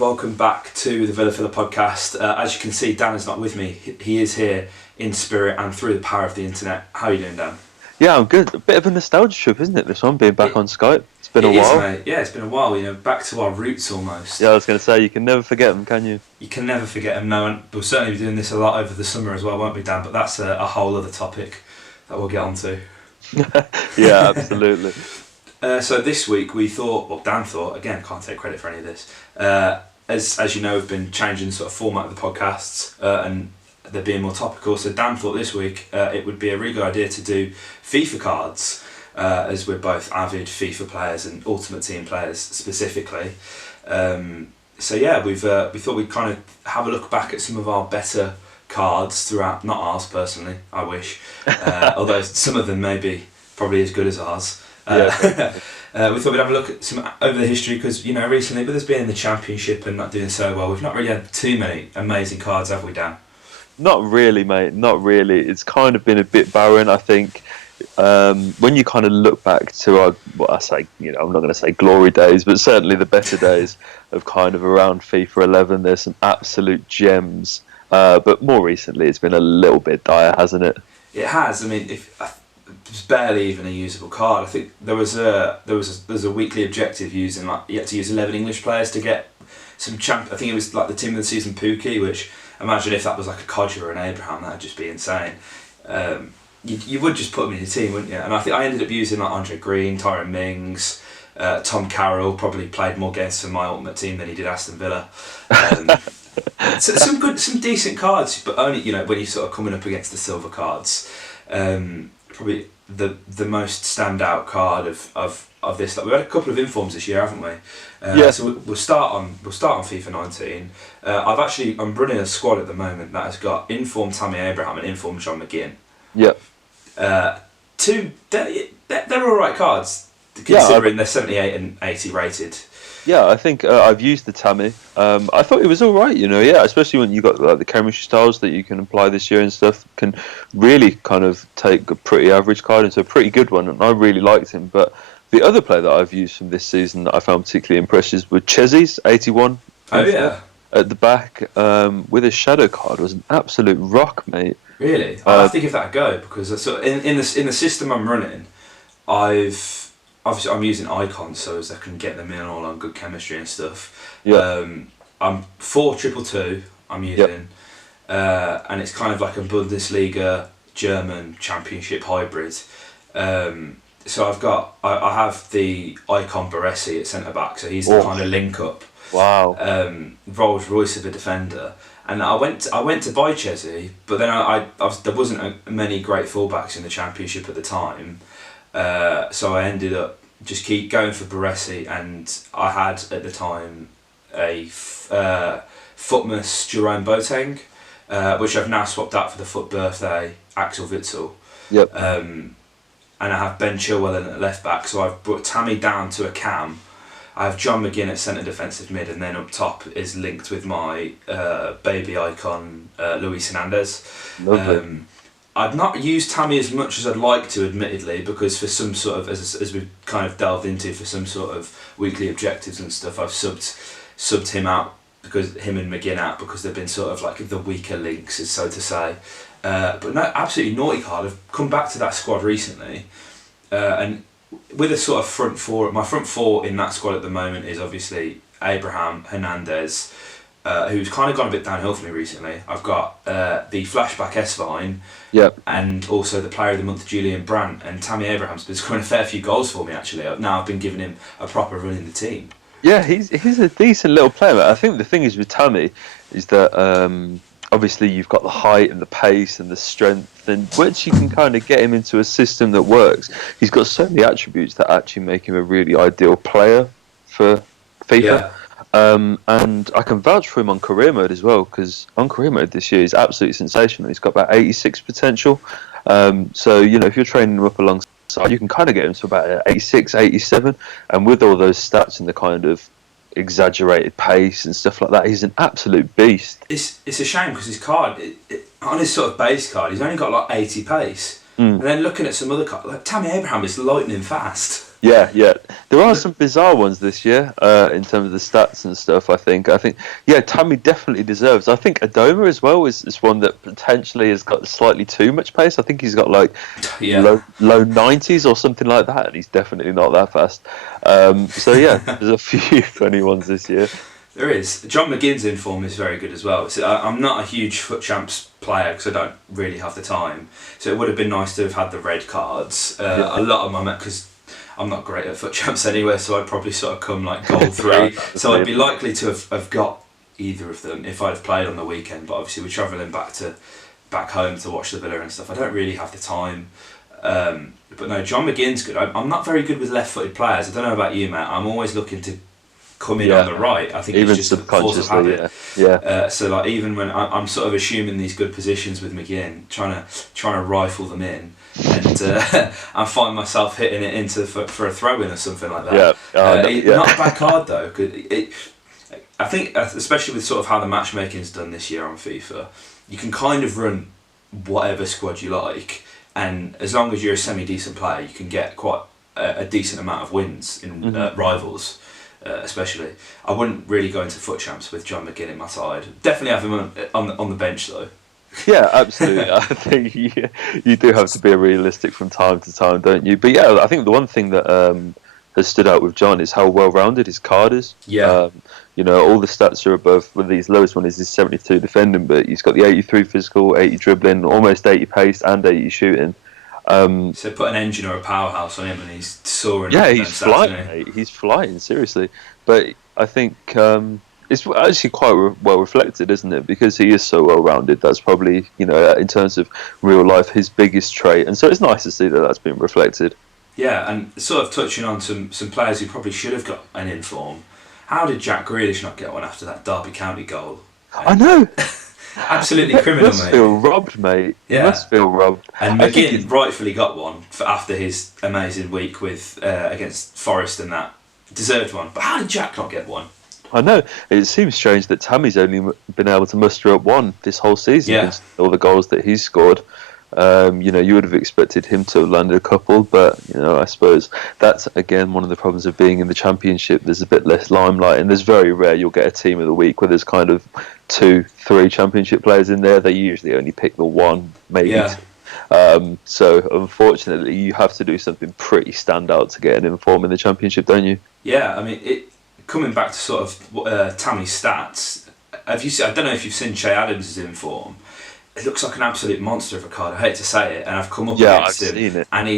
welcome back to the Villa Filler podcast. As you can see, Dan is not with me. He is here in spirit and through the power of the internet. How are you doing, Dan? Yeah, I'm good. A bit of a nostalgia trip, isn't it, this one, being back on Skype? It's been a while. Mate. Yeah, it's been a while, back to our roots almost. Yeah, I was going to say, you can never forget them, can you? You can never forget them, no, and we'll certainly be doing this a lot over the summer as well, won't we, Dan? But that's a whole other topic that we'll get onto. Yeah, absolutely. So this week Dan thought, again, can't take credit for any of this, as you know, we've been changing the sort of format of the podcasts and they're being more topical, so Dan thought this week it would be a really good idea to do FIFA cards, as we're both avid FIFA players and Ultimate Team players specifically. So yeah, we thought we'd kind of have a look back at some of our better cards throughout, not ours personally, I wish, although some of them may be probably as good as ours. We thought we'd have a look at some over the history because, recently with us being in the Championship and not doing so well, we've not really had too many amazing cards, have we, Dan? Not really, mate, not really. It's kind of been a bit barren, I think. When you kind of look back to our, I'm not going to say glory days, but certainly the better days of kind of around FIFA 11, there's some absolute gems. But more recently, it's been a little bit dire, hasn't it? It has. I mean, it's barely even a usable card. I think there was a weekly objective using you had to use 11 English players to get some champ. I think it was like the team of the season Pookie, which imagine if that was like a Codger or an Abraham, that'd just be insane. You would just put them in your team, wouldn't you? And I think I ended up using like Andre Green, Tyrone Mings, Tom Carroll. Probably played more games for my Ultimate Team than he did Aston Villa. So some decent cards, but only when you're sort of coming up against the silver cards. Probably the most standout card of this. Like, we've had a couple of informs this year, haven't we? Yeah. So we'll start on FIFA 19. I'm running a squad at the moment that has got informed Tammy Abraham and informed John McGinn. Yeah. They're all right cards considering they're 78 and 80 rated. Yeah, I think I've used the Tammy. I thought it was all right, especially when you got the chemistry styles that you can apply this year and stuff, can really kind of take a pretty average card into a pretty good one, and I really liked him. But the other player that I've used from this season that I found particularly impressive was Chessy's 81. Oh yeah. At the back, with a shadow card, was an absolute rock, mate. Really? I'll have to give that a go because in the system I'm running, I'm using icons so as I can get them in all on good chemistry and stuff. Yeah. I'm 4-2-2 I'm using, and it's kind of like a Bundesliga German Championship hybrid. So I have the icon Baresi at centre back, so he's the kind of link up. Wow. Rolls Royce of a defender, and I went to buy Chesney, but then there wasn't many great fullbacks in the Championship at the time. So I ended up just keep going for Baresi, and I had at the time a Footmas Jerome Boateng, which I've now swapped out for the Foot Birthday Axel Witsel. Yep. And I have Ben Chilwell in at left back, so I've brought Tammy down to a cam. I have John McGinn at centre defensive mid, and then up top is linked with my baby icon Luis Hernandez. Lovely. I've not used Tammy as much as I'd like to, admittedly, because for some sort of, as we've kind of delved into, for some sort of weekly objectives and stuff, I've subbed him out, him and McGinn out, because they've been sort of like the weaker links, so to say. But no, absolutely naughty card. I've come back to that squad recently, and with a sort of front four, my front four in that squad at the moment is obviously Abraham, Hernandez, who's kind of gone a bit downhill for me recently. I've got the flashback S-Vine, and also the player of the month Julian Brandt, and Tammy Abraham's been scoring a fair few goals for me actually. Now I've been giving him a proper run in the team. Yeah, he's a decent little player. But I think the thing is with Tammy is that obviously you've got the height and the pace and the strength, and once you can kind of get him into a system that works, he's got so many attributes that actually make him a really ideal player for FIFA. Yeah. And I can vouch for him on career mode as well, because on career mode this year he's absolutely sensational. He's got about 86 potential. So, if you're training him up alongside, you can kind of get him to about 86, 87. And with all those stats and the kind of exaggerated pace and stuff like that, he's an absolute beast. It's a shame because his card, on his sort of base card, he's only got like 80 pace. And then looking at some other cards, like Tammy Abraham is lightning fast. Yeah. There are some bizarre ones this year in terms of the stats and stuff. I think, yeah, Tammy definitely deserves. I think Adoma as well is one that potentially has got slightly too much pace. I think he's got like Yeah. low 90s or something like that, and he's definitely not that fast. So yeah, there's a few funny ones this year. There is. John McGinn's inform is very good as well. So I'm not a huge foot champs player because I don't really have the time. So it would have been nice to have had the red cards. A lot of my because I'm not great at foot champs anyway, so I'd probably sort of come like goal 3. So I'd be likely to have got either of them if I'd have played on the weekend. But obviously we're travelling back home to watch the Villa and stuff. I don't really have the time. But no, John McGinn's good. I'm not very good with left-footed players. I don't know about you, mate. I'm always looking to come in on the right. I think even it's just a force of habit. Yeah. So like even when I'm sort of assuming these good positions with McGinn, trying to rifle them in, and I find myself hitting it into for a throw in or something like that. Not a bad card though. I think especially with sort of how the matchmaking is done this year on FIFA, you can kind of run whatever squad you like, and as long as you're a semi-decent player, you can get quite a decent amount of wins in rivals. Especially, I wouldn't really go into foot champs with John McGinn in my side. Definitely have him on the bench though. Yeah, absolutely. I think you do have to be realistic from time to time, don't you? But yeah, I think the one thing that has stood out with John is how well-rounded his card is. Yeah. All the stats are above. Well, his lowest one is his 72 defending, but he's got the 83 physical, 80 dribbling, almost 80 pace, and 80 shooting. So put an engine or a powerhouse on him and he's soaring. Yeah, he's flying, mate. He's flying, seriously. But I think it's actually quite well reflected, isn't it? Because he is so well-rounded. That's probably, in terms of real life, his biggest trait. And so it's nice to see that that's been reflected. Yeah, and sort of touching on some players who probably should have got an inform. How did Jack Grealish not get one after that Derby County goal? I know. Absolutely criminal, mate. Must feel robbed, mate. Yeah. Must feel robbed. And McGinn rightfully got one after his amazing week with against Forest and that. Deserved one. But how did Jack not get one? I know. It seems strange that Tammy's only been able to muster up one this whole season. Yeah. All the goals that he's scored. You would have expected him to have landed a couple, but I suppose that's again one of the problems of being in the Championship. There's a bit less limelight, and there's very rare you'll get a team of the week where there's kind of 2-3 Championship players in there. They usually only pick the one, maybe. Yeah. So unfortunately, you have to do something pretty standout to get an inform in the Championship, don't you? Yeah, I mean, coming back to sort of Tammy's stats. Have you? I don't know if you've seen Che Adams' inform. It looks like an absolute monster of a card. I hate to say it, and I've come up against him, seen it. and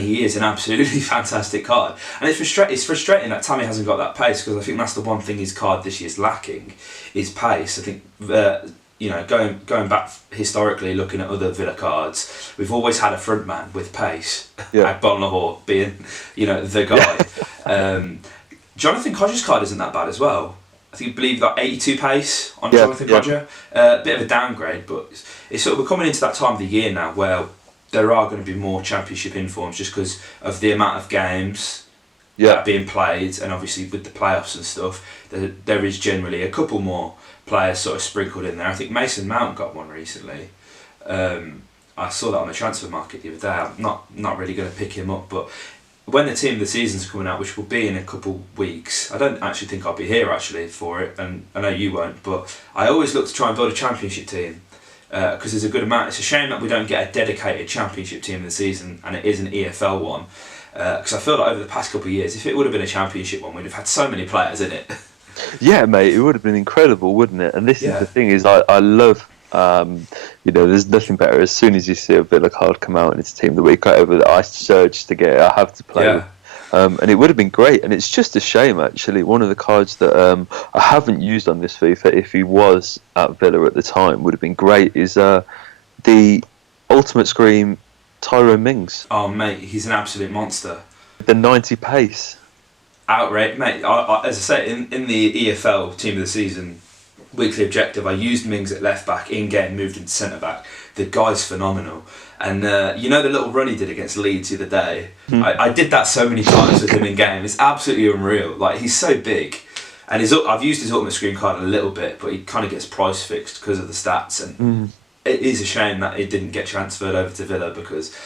he is an absolutely fantastic card. And it's frustrating that Tammy hasn't got that pace, because I think that's the one thing his card this year's lacking, is pace. I think going back historically, looking at other Villa cards, we've always had a front man with pace. Yeah. Agbon Lahore being the guy. Jonathan Codger's card isn't that bad as well. I think believe that 82 pace on Jonathan Codger. Bit of a downgrade, but it's sort of we're coming into that time of the year now where there are going to be more Championship informs just because of the amount of games that are being played, and obviously with the playoffs and stuff, there is generally a couple more players sort of sprinkled in there. I think Mason Mount got one recently. I saw that on the transfer market the other day. I'm not really going to pick him up, but when the team of the season's coming out, which will be in a couple weeks, I don't actually think I'll be here actually for it, and I know you won't, but I always look to try and build a Championship team because there's a good amount. It's a shame that we don't get a dedicated Championship team of the season and it is an EFL one, because I feel like over the past couple of years, if it would have been a Championship one, we'd have had so many players in it. Yeah, mate, it would have been incredible, wouldn't it? And this is the thing, is I love, there's nothing better. As soon as you see a Villa card come out and it's Team of the Week, I surge to get it. I have to play it. And it would have been great. And it's just a shame, actually. One of the cards that I haven't used on this FIFA, if he was at Villa at the time, would have been great, is the Ultimate Scream Tyrone Mings. Oh, mate, he's an absolute monster. The 90 pace. Outright, mate. As I say, in the EFL Team of the Season weekly objective, I used Mings at left back in game, moved him to centre back. The guy's phenomenal, and the little run he did against Leeds the other day. I did that so many times with him in game. It's absolutely unreal. Like, he's so big, and I've used his Ultimate Screen card a little bit, but he kind of gets price fixed because of the stats, and it is a shame that he didn't get transferred over to Villa, because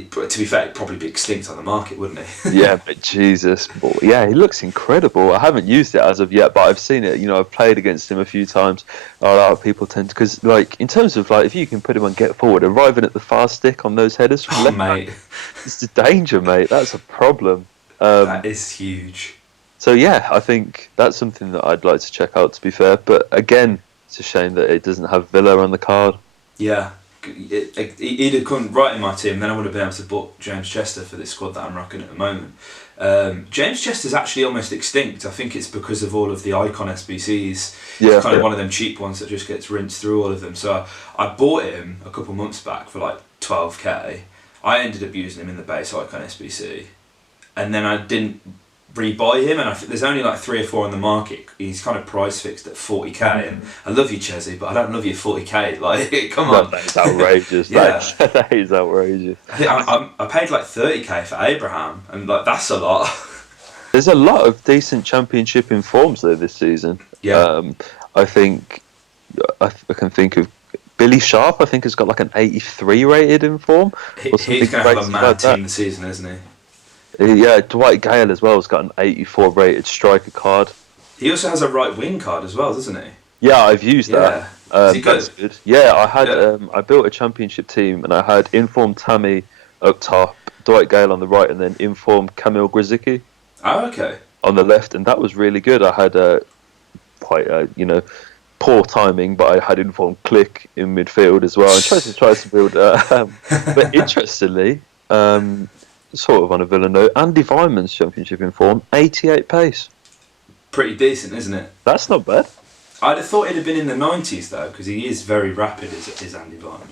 to be fair, he'd probably be extinct on the market, wouldn't he? Yeah, but Jesus, yeah, he looks incredible. I haven't used it as of yet, but I've seen it. I've played against him a few times. A lot of people tend to, because in terms of if you can put him on get forward, arriving at the far stick on those headers from left, mate, it's a danger, mate. That's a problem. That is huge. So yeah, I think that's something that I'd like to check out. To be fair, but again, it's a shame that it doesn't have Villa on the card. Yeah. He'd have come right in my team, then I would have been able to book James Chester for this squad that I'm rocking at the moment. James Chester's actually almost extinct. I think it's because of all of the Icon SBCs. Yeah, it's kind of one of them cheap ones that just gets rinsed through all of them. So I bought him a couple months back for like 12k. I ended up using him in the base Icon SBC, and then I didn't rebuy him, and I think there's only like 3 or 4 on the market. He's kind of price fixed at 40k, and I love you, Chesney, but I don't love you 40k. Like, come on, that's outrageous. Yeah. that is outrageous. I think I paid like 30k for Abraham, and like that's a lot. There's a lot of decent Championship informs though this season. Yeah. I think I can think of Billy Sharp. I think has got like an 83 rated inform. He's going to have a mad team this season, isn't he? Yeah, Dwight Gale as well has got an 84 rated striker card. He also has a right wing card as well, doesn't he? Yeah, I've used that. Is he good? Good. Yeah, I had I built a Championship team and I had informed Tammy up top, Dwight Gale on the right, and then informed Kamil Grzycki. Oh, okay. On the left, and that was really good. I had quite poor timing, but I had informed Click in midfield as well. I tried to build, but interestingly, sort of on a Villa note, Andy Vyman's Championship inform, 88 pace. Pretty decent, isn't it? That's not bad. I'd have thought it'd have been in the 90s though, because he is very rapid, is Andy Vyman.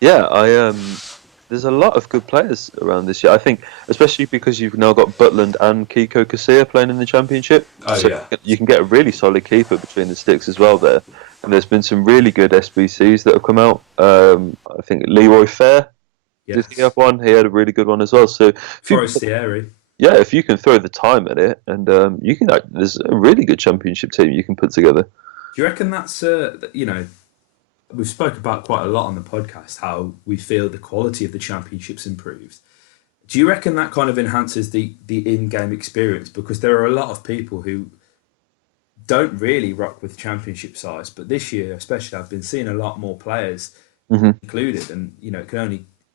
Yeah, there's a lot of good players around this year. I think, especially because you've now got Butland and Kiko Casilla playing in the Championship. Oh, so yeah. You can get a really solid keeper between the sticks as well there. And there's been some really good SBCs that have come out. I think Leroy Fair. Yes. Did he have one? He had a really good one as well. So Forestieri. Yeah, if you can throw the time at it, and you can, there's a really good Championship team you can put together. Do you reckon that's we've spoke about quite a lot on the podcast how we feel the quality of the Championship's improved. Do you reckon that kind of enhances the in-game experience? Because there are a lot of people who don't really rock with Championship size, but this year especially I've been seeing a lot more players included, and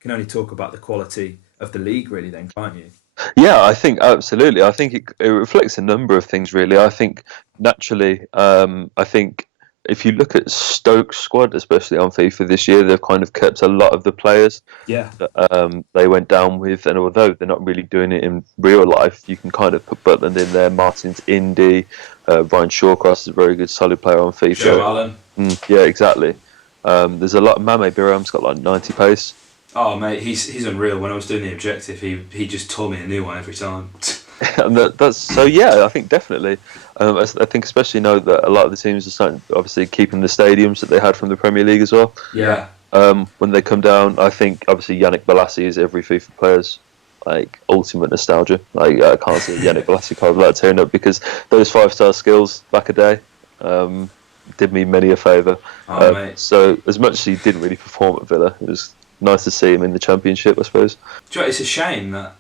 can only talk about the quality of the league really then, can't you? Yeah, I think absolutely. I think it reflects a number of things really. I think naturally, I think if you look at Stoke's squad, especially on FIFA this year, they've kind of kept a lot of the players that they went down with, and although they're not really doing it in real life, you can kind of put Butland in there, Martin's Indy, Ryan Shawcross is a very good solid player on FIFA. Joe Allen. Yeah, exactly. There's a lot. Mame Biram's got like 90 pace. Oh mate, he's unreal. When I was doing the objective, he just tore me a new one every time. And that's so. Yeah, I think definitely. I think especially now that a lot of the teams are starting, obviously keeping the stadiums that they had from the Premier League as well. Yeah. When they come down, I think obviously Yannick Bolasie is every FIFA player's like ultimate nostalgia. Like I can't see Yannick Bolasie card without tearing up, because those 5-star skills back a day did me many a favour. Oh, mate. So as much as he didn't really perform at Villa, it was nice to see him in the Championship, I suppose. Do you know, it's a shame that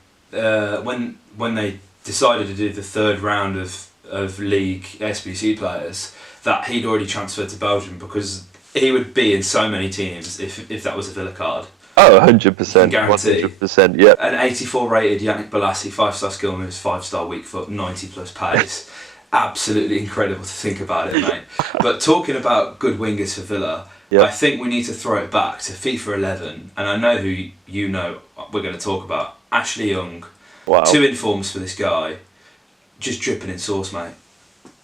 when they decided to do the third round of league SBC players, that he'd already transferred to Belgium, because he would be in so many teams if that was a Villa card. Oh, 100%. Guarantee. 100%, yeah. An 84 rated Yannick Bolasie, 5-star skill moves, 5-star weak foot, 90 plus pace. Absolutely incredible to think about it, mate. But talking about good wingers for Villa, I think we need to throw it back to FIFA 11, and I know who we're going to talk about. Ashley Young. Wow. 2 informs for this guy, just dripping in sauce, mate.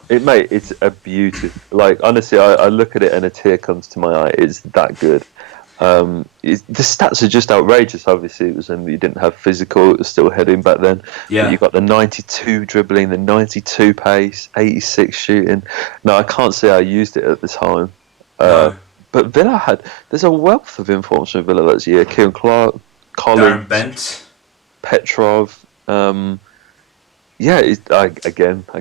It's a beauty. Like honestly, I look at it and a tear comes to my eye. It's that good. The stats are just outrageous. Obviously, it was when you didn't have physical. It was still heading back then. Yeah. You got the 92 dribbling, the 92 pace, 86 shooting. No, I can't say I used it at the time. No. But Villa there's a wealth of informs from Villa that year. Kieran Clark, Collins, Darren Bent, Petrov. I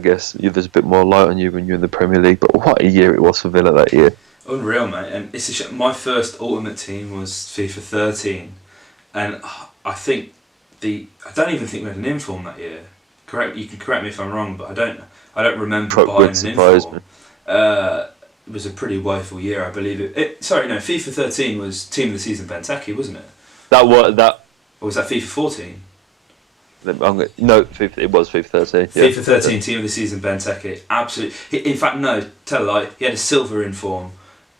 guess there's a bit more light on you when you're in the Premier League. But what a year it was for Villa that year. Unreal, mate. And my first Ultimate team was FIFA 13, and I think I don't even think we had an inform that year. You can correct me if I'm wrong, but I don't remember buying an inform. It was a pretty woeful year, I believe FIFA 13 was Team of the Season Benteke, wasn't it? Or was that FIFA 14? No, FIFA, it was FIFA 13. FIFA 13, Team of the Season Benteke, absolutely. In fact, no, tell a lie. He had a silver inform,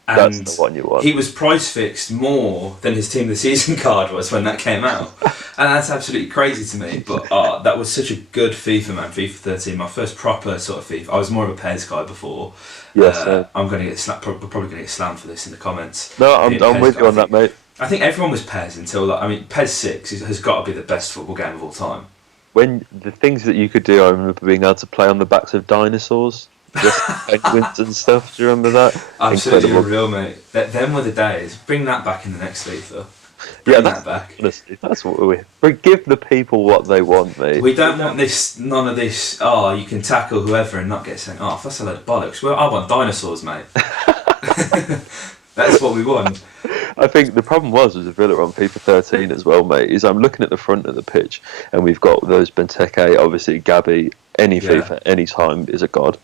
and that's the one you want. He was price fixed more than his Team of the Season card was when that came out, and that's absolutely crazy to me. But that was such a good FIFA, man. FIFA 13, my first proper sort of FIFA. I was more of a PES guy before. Yes, I'm going to get probably going to get slammed for this in the comments. No, I'm with you on that, mate. I think everyone was PES until PES 6 has got to be the best football game of all time. When the things that you could do, I remember being able to play on the backs of dinosaurs, just penguins and stuff. Do you remember that? Absolutely real, mate. Them were the days. Bring that back in the next FIFA. Bring that back. Honestly, that's what we give the people what they want, mate. We don't want none of this. Oh, you can tackle whoever and not get sent off. That's a load of bollocks. Well, I want dinosaurs, mate. That's what we want. I think the problem was a Villa on FIFA 13 as well, mate, is I'm looking at the front of the pitch and we've got those Benteke, obviously Gabby, FIFA, any time is a god.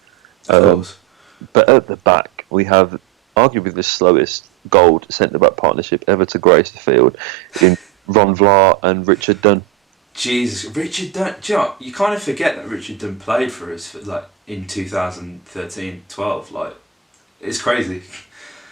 But at the back, we have arguably the slowest gold centre-back partnership ever to grace the field in Ron Vlaar and Richard Dunn. Jesus, Richard Dunn. Do you know, you kind of forget that Richard Dunn played for us in 2013-12. It's crazy.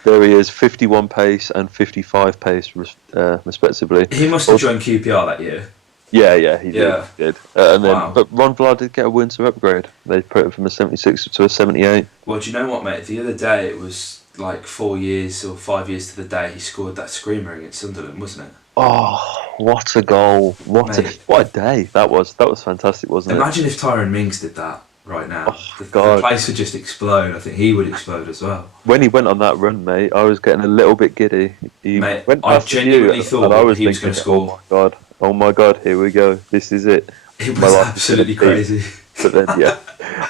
There he is, 51 pace and 55 pace, respectively. He must have joined QPR that year. Yeah, he did. But Ron Vlaar did get a winter upgrade. They put it from a 76 to a 78. Well, do you know what, mate? The other day, it was 4 years or 5 years to the day he scored that screamer against Sunderland, wasn't it? Oh, what a goal! What a day that was! That was fantastic, wasn't Imagine if Tyrone Mings did that right now. Oh, the place would just explode. I think he would explode as well. When he went on that run, mate, I was getting a little bit giddy. I genuinely thought he was going to score. Oh my god, here we go. This is it. It was absolutely crazy. But then,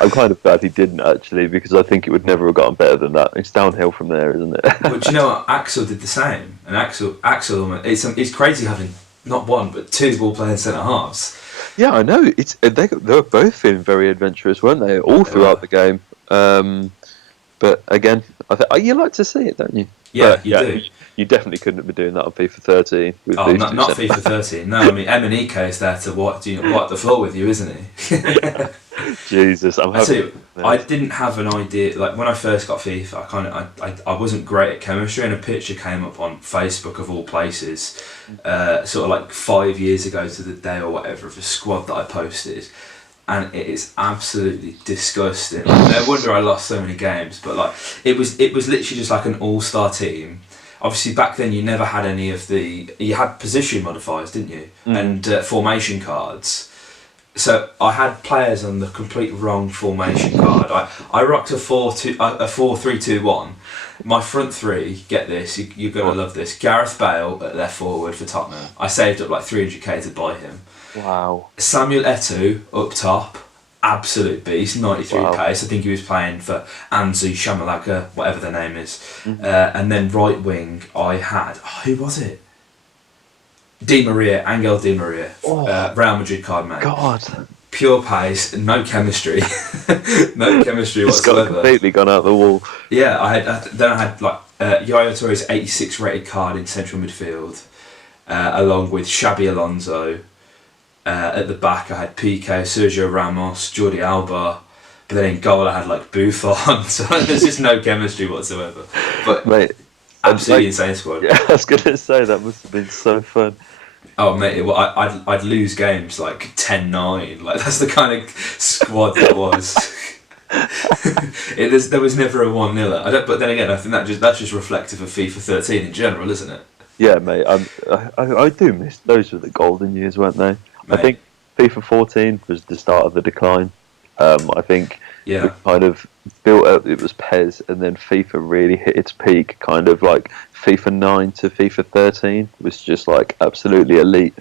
I'm kind of glad he didn't actually, because I think it would never have gotten better than that. It's downhill from there, isn't it? But you know what? Axel did the same, and Axel, it's crazy having not one but two ball-playing centre halves. Yeah, I know. They were both feeling very adventurous, weren't they? All throughout the game. But again, you like to see it, don't you? Yeah, you do. You definitely couldn't be doing that on FIFA 13. Not FIFA 13. No, I mean M&EK is there to wipe the floor with you, isn't he? Jesus, I didn't have an idea. When I first got FIFA, I wasn't great at chemistry, and a picture came up on Facebook of all places, 5 years ago to the day or whatever, of a squad that I posted. And it is absolutely disgusting. No wonder I lost so many games. But it was literally just an all-star team. Obviously, back then you never had any of you had position modifiers, didn't you? And formation cards. So I had players on the complete wrong formation card. I rocked a 4-3-2-1. My front three, get this, you're gonna love this. Gareth Bale at left forward for Tottenham. I saved up 300k to buy him. Wow. Samuel Eto'o up top, absolute beast, 93 pace. I think he was playing for Anzu Shamalaka, whatever their name is. And then right wing, I had who was it? Angel Di Maria, Real Madrid card, mate. God. Pure pace, no chemistry, no chemistry whatsoever. It's completely gone out the wall. Yeah, I had Yaya Touré's 86 rated card in central midfield, along with Xabi Alonso. At the back, I had Piqué, Sergio Ramos, Jordi Alba, but then in goal I had Buffon. So there's just no chemistry whatsoever. But mate, absolutely insane squad. Yeah, I was gonna say that must have been so fun. Oh mate, I'd lose games 10-9. That's the kind of squad that was. There was never a 1-0. But then again, I think that's just reflective of FIFA 13 in general, isn't it? Yeah, mate. I do miss those. Were the golden years, weren't they? Mate. I think FIFA 14 was the start of the decline. I think we kind of built up. It was PES, and then FIFA really hit its peak. Kind of FIFA 9 to FIFA 13 was just absolutely elite.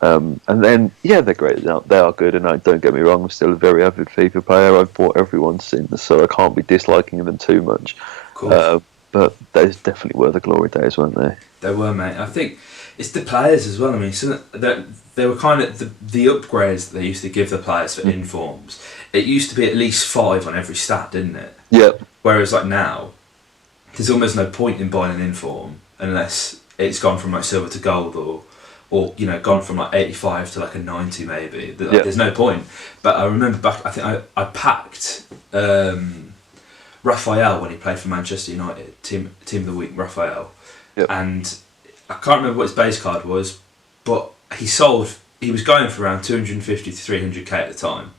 And then they're great. They are good, and don't get me wrong, I'm still a very avid FIFA player. I've bought everyone since, so I can't be disliking them too much. Cool. But those definitely were the glory days, weren't they? They were, mate. I think It's the players as well. I mean, so they were kind of the upgrades that they used to give the players for informs. It used to be at least 5 on every stat, didn't it? Yeah. Whereas like now, there's almost no point in buying an inform unless it's gone from like silver to gold or you know, gone from like 85 to like a 90 maybe. There's no point. But I remember back, I think I packed Raphael when he played for Manchester United, team of the week, Raphael. Yep. And I can't remember what his base card was, but he was going for around 250 to 300k at the time.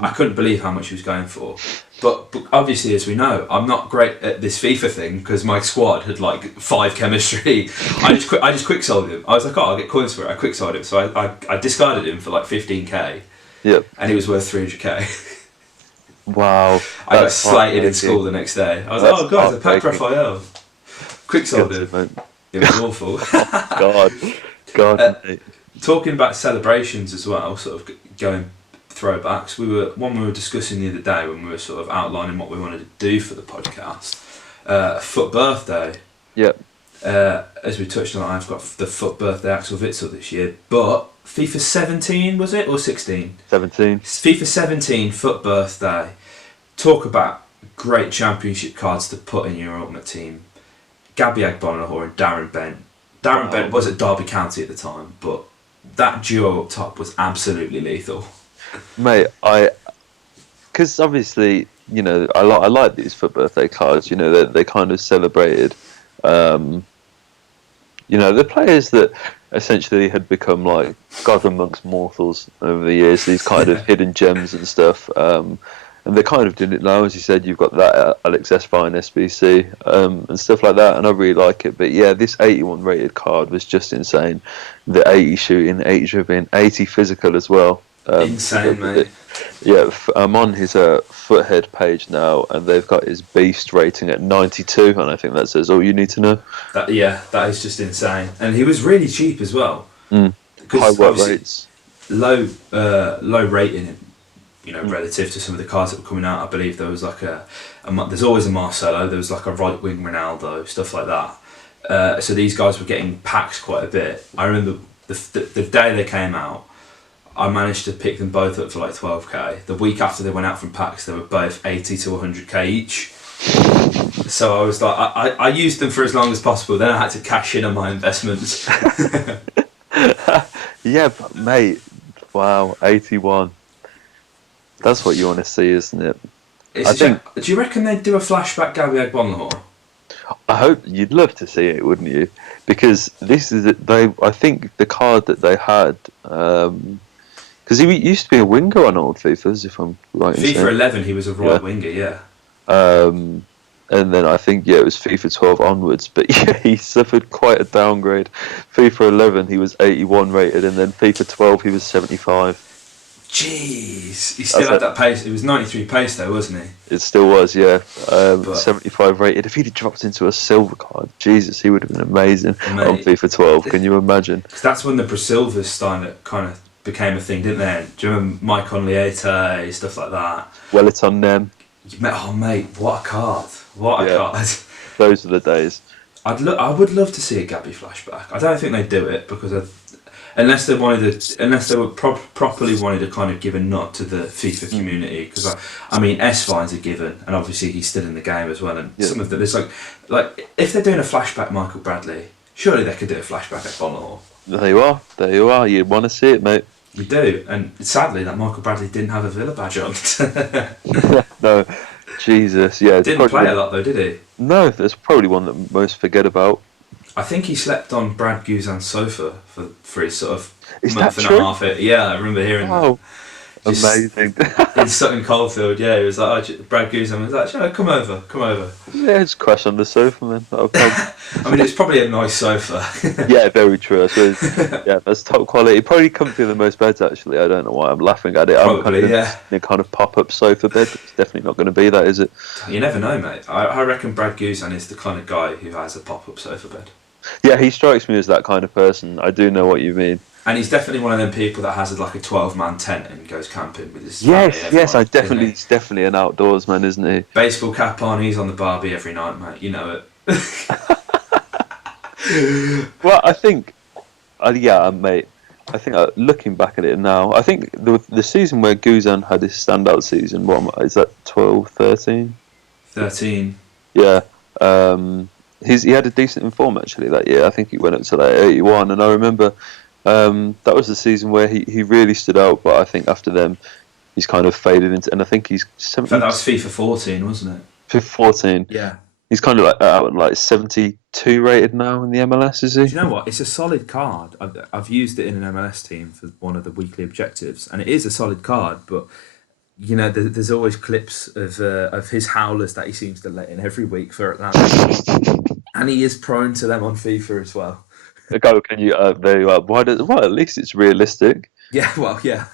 I couldn't believe how much he was going for. But obviously, as we know, I'm not great at this FIFA thing because my squad had like 5 chemistry. I just quick sold him. I was like, oh, I'll get coins for it. I quick sold him, so I discarded him for like 15k. Yep. And he was worth 300k. Wow. I got slated in school the next day. I was like, oh guys, I packed Raphael. Quick sold him. It was awful. God. Talking about celebrations as well, sort of going throwbacks. We were discussing the other day when we were sort of outlining what we wanted to do for the podcast. Foot birthday. Yep. As we touched on, I've got the foot birthday Axel Witsel this year, but FIFA 17 was it or 16? 17. FIFA 17 foot birthday. Talk about great championship cards to put in your ultimate team. Gabby Agbonlahor and Darren Bent. Darren Bent was at Derby County at the time, but that duo up top was absolutely lethal. Mate, because obviously, you know, I like these for birthday cards. You know, they kind of celebrated, you know, the players that essentially had become like God amongst mortals over the years. These kind of hidden gems and stuff. And they kind of did it now, as you said. You've got that Alex Esfine SBC and stuff like that, and I really like it. But yeah, this 81 rated card was just insane. The 80 shooting, 80 dribbling, 80 physical as well. Insane, mate. Yeah, I'm on his Foothead page now, and they've got his beast rating at 92, and I think that says all you need to know. That is just insane. And he was really cheap as well. High work rates. Low rating, you know, relative to some of the cards that were coming out. I believe there was like there's always a Marcelo, there was like a right wing Ronaldo, stuff like that. So these guys were getting packs quite a bit. I remember the day they came out, I managed to pick them both up for like 12k. The week after they went out from packs, they were both 80 to 100k each. So I was like, I used them for as long as possible. Then I had to cash in on my investments. Yeah, but mate, wow, 81. That's what you want to see, isn't it? Do you reckon they'd do a flashback Gabby Agbonlahor? I hope you'd love to see it, wouldn't you? Because this is I think the card that they had. Because he used to be a winger on old FIFAs, if I'm right in saying. FIFA 11, he was a right winger, yeah. And then I think, it was FIFA 12 onwards. But yeah, he suffered quite a downgrade. FIFA 11, he was 81 rated, and then FIFA 12, he was 75. Jeez, he still had that pace. It was 93 pace though, wasn't he? It still was, yeah. 75 rated. If he'd have dropped into a silver card, Jesus, he would have been amazing on FIFA 12. Can you imagine? Cause that's when the Brasilvas started kind of became a thing, didn't they? Do you remember Mike Onliete, stuff like that? Wellington Nem. Oh mate, what a card! What a card! Those are the days. I would love to see a Gabby flashback. I don't think they'd do it because unless they were properly wanted to kind of give a nod to the FIFA community. Because I mean, S-Fine's a given, and obviously he's still in the game as well. And some of them, there's like if they're doing a flashback Michael Bradley, surely they could do a flashback at Bonner. There you are. You'd want to see it, mate. You do, and sadly that Michael Bradley didn't have a Villa badge on. No, Jesus, yeah. Didn't play a lot though, did he? No, that's probably one that most forget about. I think he slept on Brad Guzan's sofa for his sort of month and a half. Yeah, I remember hearing that. Amazing. In Sutton Coldfield, yeah, he was like, Brad Guzan was like, come over. Yeah, just crash on the sofa, man. I mean, it's probably a nice sofa. Yeah, very true. I suppose. Yeah, that's top quality. It probably comes in the most beds, actually. I don't know why I'm laughing at it. Probably, a kind of pop-up sofa bed. It's definitely not going to be that, is it? You never know, mate. I reckon Brad Guzan is the kind of guy who has a pop-up sofa bed. Yeah, he strikes me as that kind of person. I do know what you mean. And he's definitely one of them people that has like a 12-man tent and goes camping with his family. Yes, he's definitely an outdoors man, isn't he? Baseball cap on, he's on the barbie every night, mate. You know it. Well, I think Yeah, mate. I think looking back at it now, I think the season where Guzan had his standout season, is that 12, 13? 13. Yeah. He had a decent inform actually that year. I think he went up to like 81, and I remember that was the season where he really stood out. But I think after them, he's kind of faded into, and I think he's In fact, that was FIFA 14, wasn't it? 14. Yeah. He's kind of like 72 rated now in the MLS, is he? Do you know what? It's a solid card. I've used it in an MLS team for one of the weekly objectives, and it is a solid card. But you know, there's always clips of his howlers that he seems to let in every week for Atlanta, and he is prone to them on FIFA as well. Go, can you? There you are. Well, at least it's realistic. Yeah, well, yeah.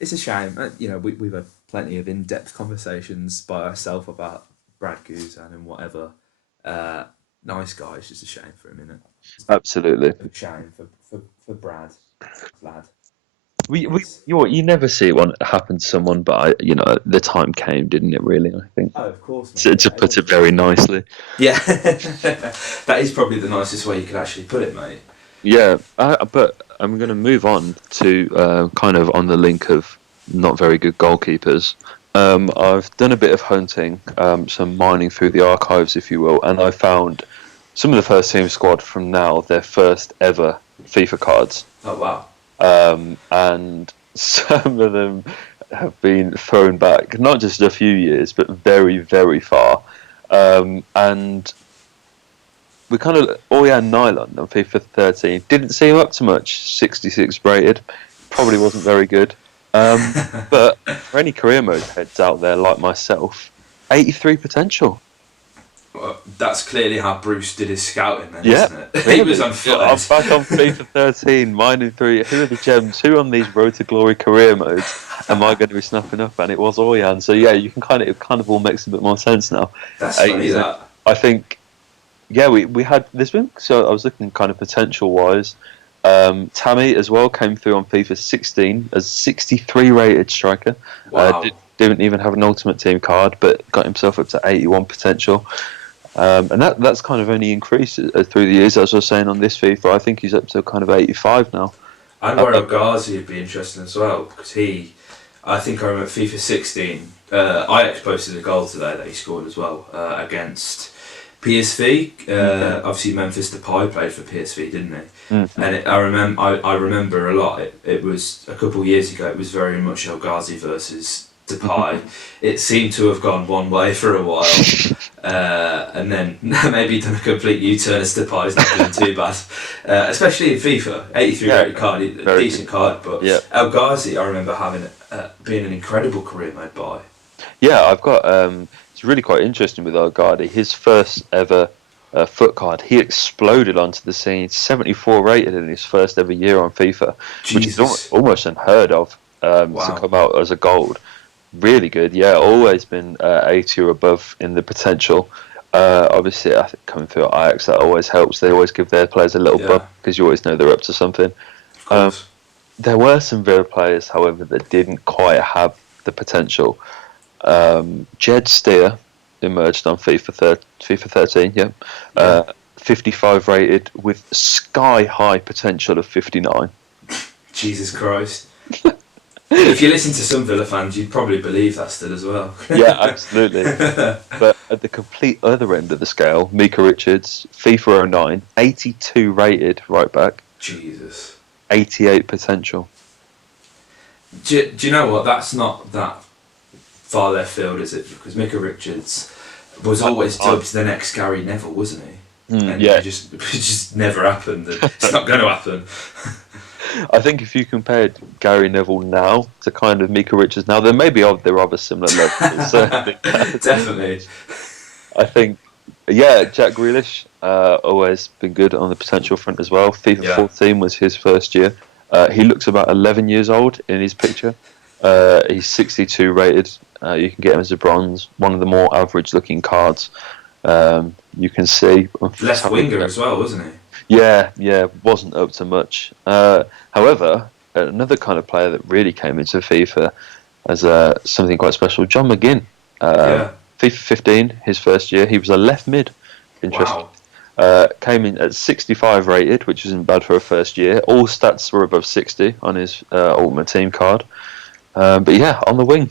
It's a shame. You know, we've had plenty of in-depth conversations by ourselves about Brad Guzan and whatever. Nice guy. It's just a shame for him, isn't it? Absolutely. A shame for Brad, lad. You never see one happen to someone, but the time came, didn't it? Really, I think. Oh, of course. Mate. To put it very nicely. Yeah, that is probably the nicest way you could actually put it, mate. Yeah, but I'm going to move on to kind of on the link of not very good goalkeepers. I've done a bit of hunting, some mining through the archives, if you will, and I found some of the first team squad from now, their first ever FIFA cards. Oh, wow. And some of them have been thrown back, not just a few years, but very, very far. And we kind of, Nylon on FIFA 13 didn't seem up to much. 66 rated, probably wasn't very good. But for any career mode heads out there like myself, 83 potential. Well, that's clearly how Bruce did his scouting then, Yeah, isn't it? He was on foot. I'm back on FIFA 13, mining through who are the gems, who on these Road to Glory career modes am I going to be snapping up? And it was Oyan. So yeah, you can it kind of all makes a bit more sense now. That's funny, that. I think, yeah, we had this one. So I was looking kind of potential wise. Tammy as well came through on FIFA 16 as 63 rated striker. Wow. Didn't even have an Ultimate Team card, but got himself up to 81 potential. And that's kind of only increased through the years. As I was saying on this FIFA, I think he's up to kind of 85 now. And Mario Ghazi would be interesting as well, because I think I remember FIFA 16, Ajax posted a goal today that he scored as well against PSV. Obviously Memphis Depay played for PSV, didn't he? Mm-hmm. And I remember a lot. It was a couple of years ago. It was very much El Ghazi versus Depay. It seemed to have gone one way for a while, and then maybe done a complete U-turn as Depay's not doing too bad, especially in FIFA. 83 rated card, a decent card, but El Ghazi I remember having being an incredible career mode buy. Yeah, I've got. It's really quite interesting with El Ghazi. His first ever foot card, he exploded onto the scene. 74 rated in his first ever year on FIFA, which is almost unheard of to come out as a gold. Really good, yeah. Always been 80 or above in the potential. Obviously, I think coming through Ajax, that always helps. They always give their players a little bump because you always know they're up to something. There were some Villa players, however, that didn't quite have the potential. Jed Steer emerged on FIFA 13, 55 rated with sky high potential of 59. Jesus Christ. If you listen to some Villa fans, you'd probably believe that still as well. Yeah, absolutely. But at the complete other end of the scale, Mika Richards, FIFA 09, 82 rated right back. Jesus. 88 potential. Do you know what? That's not that far left field, is it? Because Mika Richards was always dubbed the next Gary Neville, wasn't he? And it just never happened. It's not going to happen. I think if you compared Gary Neville now to kind of Mika Richards now, there may be they're of a similar level. Definitely. I think, Jack Grealish, always been good on the potential front as well. FIFA 14 was his first year. He looks about 11 years old in his picture. He's 62 rated. You can get him as a bronze, one of the more average looking cards you can see. Left winger as well, wasn't he? Yeah, wasn't up to much. However, another kind of player that really came into FIFA as something quite special, John McGinn. FIFA 15, his first year, he was a left mid. Interesting. Came in at 65 rated, which isn't bad for a first year. All stats were above 60 on his Ultimate Team card. But yeah, on the wing.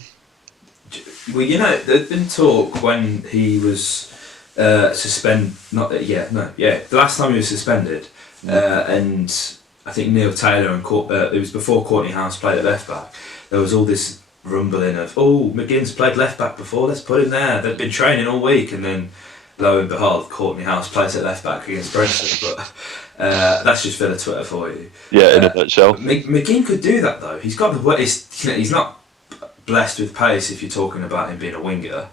Well, there'd been talk when he was suspended. The last time he was suspended, and I think Neil Taylor and it was before Courtney House played at left back. There was all this rumbling of, McGinn's played left back before, let's put him there. They'd been training all week, and then lo and behold, Courtney House plays at left back against Brentford. But that's just Villa Twitter for you. Yeah, in a nutshell. McGinn could do that though. He's got the he's not blessed with pace if you're talking about him being a winger.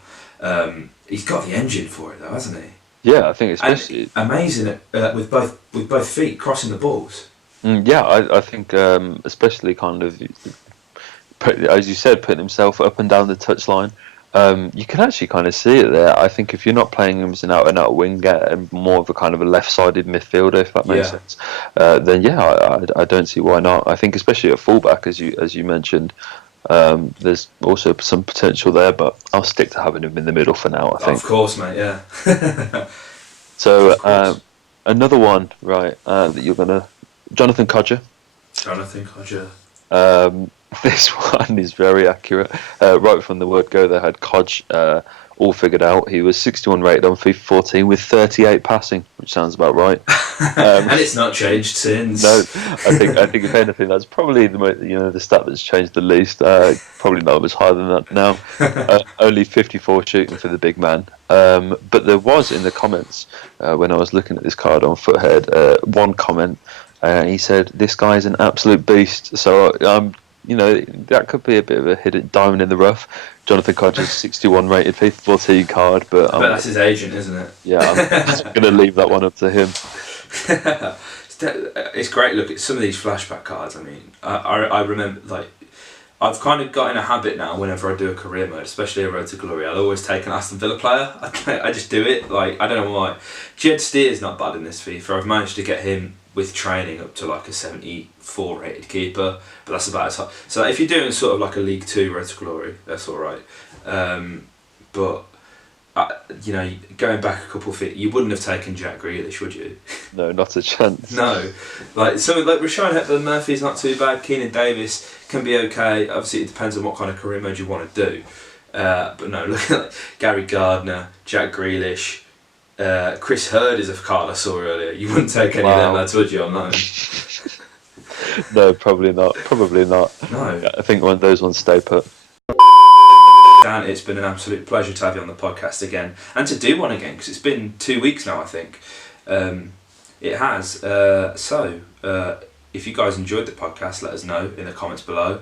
He's got the engine for it though, hasn't he? Yeah, I think especially amazing with both feet crossing the balls. I think especially kind of, as you said, putting himself up and down the touchline. You can actually kind of see it there. I think if you're not playing him as an out-and-out winger and more of a kind of a left-sided midfielder, if that makes sense, then I don't see why not. I think especially at fullback, as you mentioned, there's also some potential there, but I'll stick to having him in the middle for now, I think. Of course, mate, yeah. So, another one, right, that you're going to... Jonathan Codger. This one is very accurate. Right from the word go, they had Codge all figured out. He was 61 rated on FIFA 14 with 38 passing, which sounds about right. And it's not changed since. No, I think if anything, that's probably the stat that's changed the least. Probably not much higher than that now. Only 54 shooting for the big man. But there was in the comments when I was looking at this card on Foothead, one comment. He said, "This guy's an absolute beast." So that could be a bit of a hidden diamond in the rough. Jonathan Codger's 61 rated FIFA 14 card, but that's his agent, isn't it? Yeah, I'm going to leave that one up to him. It's great. Look at some of these flashback cards. I mean, I remember, I've kind of got in a habit now. Whenever I do a career mode, especially a Road to Glory, I'll always take an Aston Villa player. I just do it. I don't know why. Jed Steer's not bad in this FIFA. I've managed to get him with training up to a 74 rated keeper, but that's about as high. So if you're doing sort of a League 2 Road to Glory, that's all right. But going back a couple of feet, you wouldn't have taken Jack Grealish, would you? No, not a chance. No, someone like Rashawn Hepburn-Murphy's not too bad. Keenan Davis can be okay. Obviously, it depends on what kind of career mode you want to do. But no, look at Gary Gardner, Jack Grealish. Chris Hurd is a card I saw earlier. You wouldn't take any of them lads, would you? On loan? No, probably not. No. I think one of those ones stay put. Dan, it's been an absolute pleasure to have you on the podcast again, and to do one again, because it's been 2 weeks now, I think. It has. If you guys enjoyed the podcast, let us know in the comments below.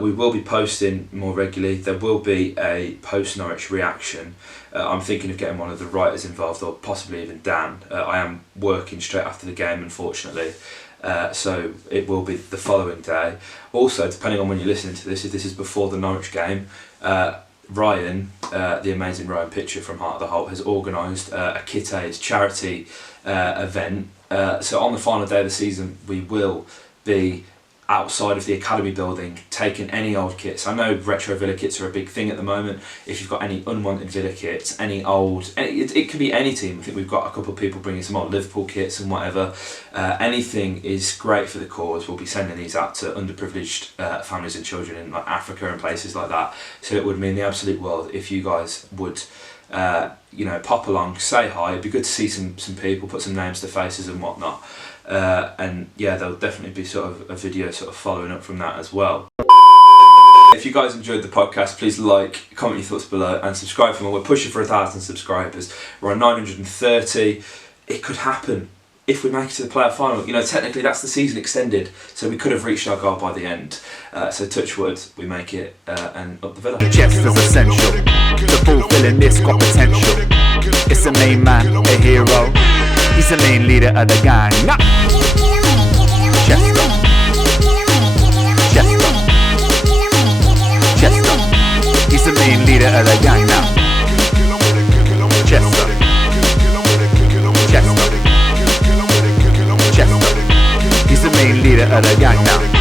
We will be posting more regularly. There will be a post-Norwich reaction. I'm thinking of getting one of the writers involved, or possibly even Dan. I am working straight after the game, unfortunately. So it will be the following day. Also, depending on when you're listening to this, if this is before the Norwich game, Ryan, the amazing Ryan Pitcher from Heart of the Holt, has organised a Kit Aid charity event. So on the final day of the season, we will be outside of the academy building taking any old kits. I know retro Villa kits are a big thing at the moment. If you've got any unwanted Villa kits, it could be any team. I think we've got a couple of people bringing some old Liverpool kits and whatever. Anything is great for the cause. We'll be sending these out to underprivileged families and children in Africa and places like that. So it would mean the absolute world if you guys would pop along, say hi. It'd be good to see some people, put some names to faces and whatnot. And yeah, there'll definitely be sort of a video sort of following up from that as well. If you guys enjoyed the podcast, please comment your thoughts below and subscribe for more. We're pushing for 1,000 subscribers. We're on 930. It could happen if we make it to the playoff final. Technically that's the season extended, so we could have reached our goal by the end. So touch wood, we make it and up the Villa. Chester's essential to fulfilling this got potential. It's the main man, a hero. He's the main leader of the gang. Chester. He's the main leader of the gang now. Chester. He's the main leader of the gang now.